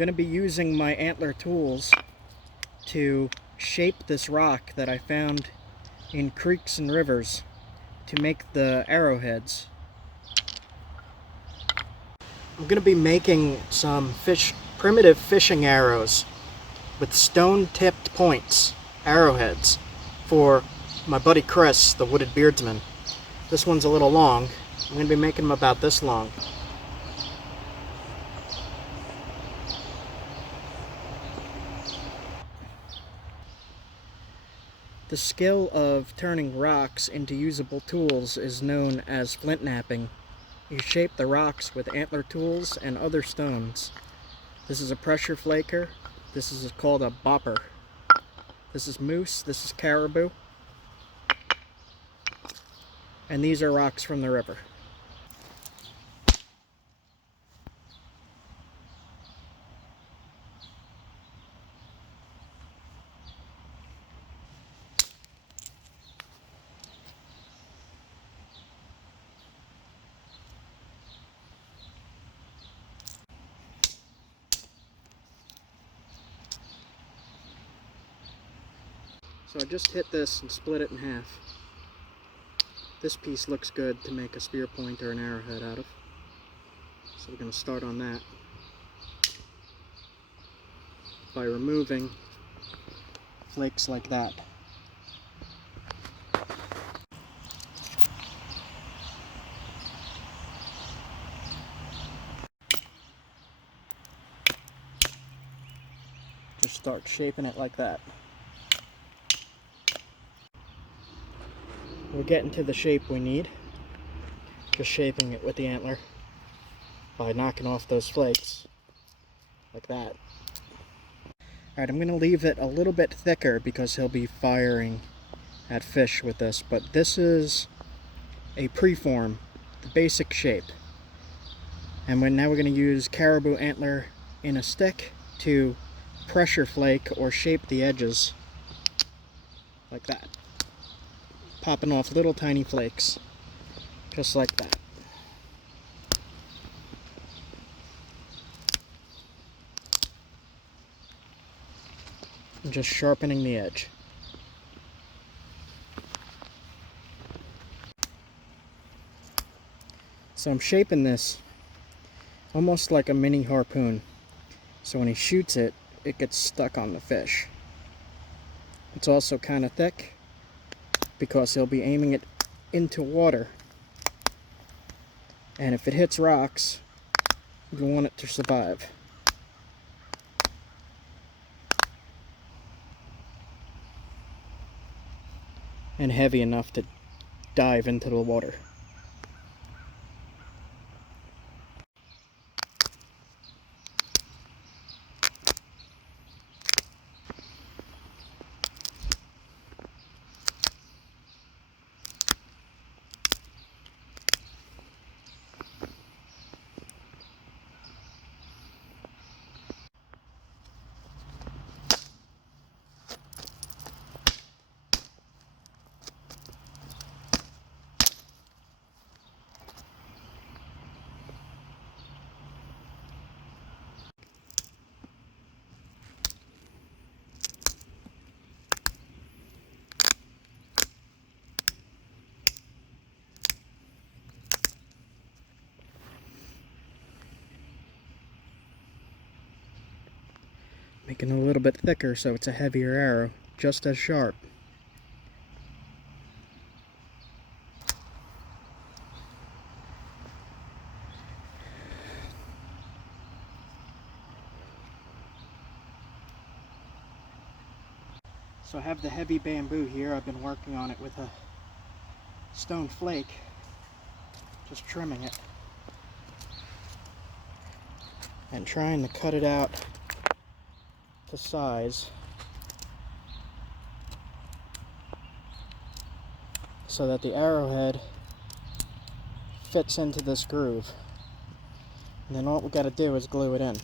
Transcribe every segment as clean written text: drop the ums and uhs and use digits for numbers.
going to be using my antler tools to shape this rock that I found in creeks and rivers to make the arrowheads. I'm going to be making some primitive fishing arrows with stone-tipped points, arrowheads, for my buddy Chris, the wooded beardsman. This one's a little long. I'm going to be making them about this long. The skill of turning rocks into usable tools is known as flint knapping. You shape the rocks with antler tools and other stones. This is a pressure flaker. This is called a bopper. This is moose. This is caribou. And these are rocks from the river. So I just hit this and split it in half. This piece looks good to make a spear point or an arrowhead out of. So we're going to start on that by removing flakes like that. Just start shaping it like that. We're getting to the shape we need. Just shaping it with the antler by knocking off those flakes like that. Alright, I'm going to leave it a little bit thicker because he'll be firing at fish with this, but this is a preform, the basic shape. And now we're going to use caribou antler in a stick to pressure flake or shape the edges like that. Popping off little tiny flakes, just like that. And just sharpening the edge. So I'm shaping this almost like a mini harpoon. So when he shoots it, it gets stuck on the fish. It's also kind of thick because he'll be aiming it into water. And if it hits rocks, you want it to survive. And heavy enough to dive into the water. Making it a little bit thicker so it's a heavier arrow, just as sharp. So I have the heavy bamboo here. I've been working on it with a stone flake, just trimming it and trying to cut it out to size so that the arrowhead fits into this groove. And then all we got to do is glue it in.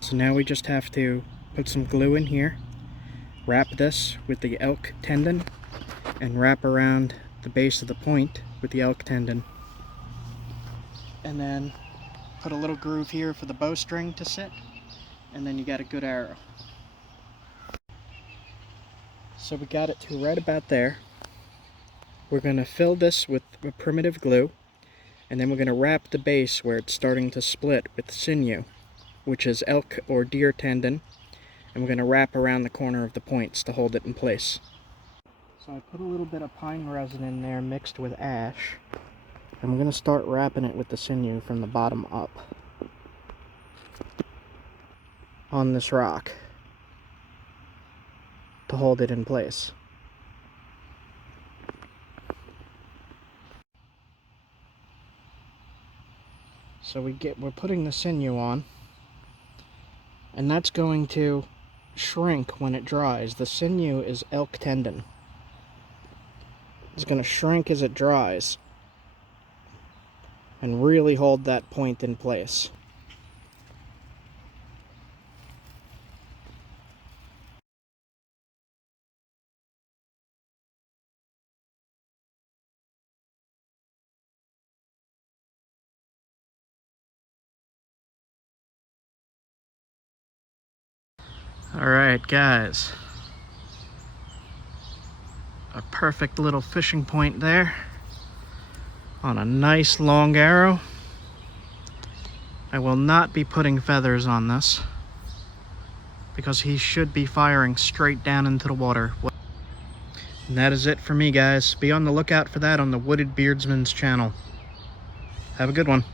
So now we just have to put some glue in here, wrap this with the elk tendon and wrap around the base of the point with the elk tendon. And then put a little groove here for the bowstring to sit, and then you got a good arrow. So we got it to right about there. We're going to fill this with a primitive glue, and then we're going to wrap the base where it's starting to split with sinew, which is elk or deer tendon, and we're going to wrap around the corner of the points to hold it in place. So I put a little bit of pine resin in there mixed with ash, and we're going to start wrapping it with the sinew from the bottom up on this rock to hold it in place. So we're putting the sinew on, and that's going to shrink when it dries. The sinew is elk tendon. It's going to shrink as it dries and really hold that point in place. Alright guys, a perfect little fishing point there on a nice long arrow. I will not be putting feathers on this because he should be firing straight down into the water. And that is it for me, guys. Be on the lookout for that on the Wooded Beardsman's channel. Have a good one.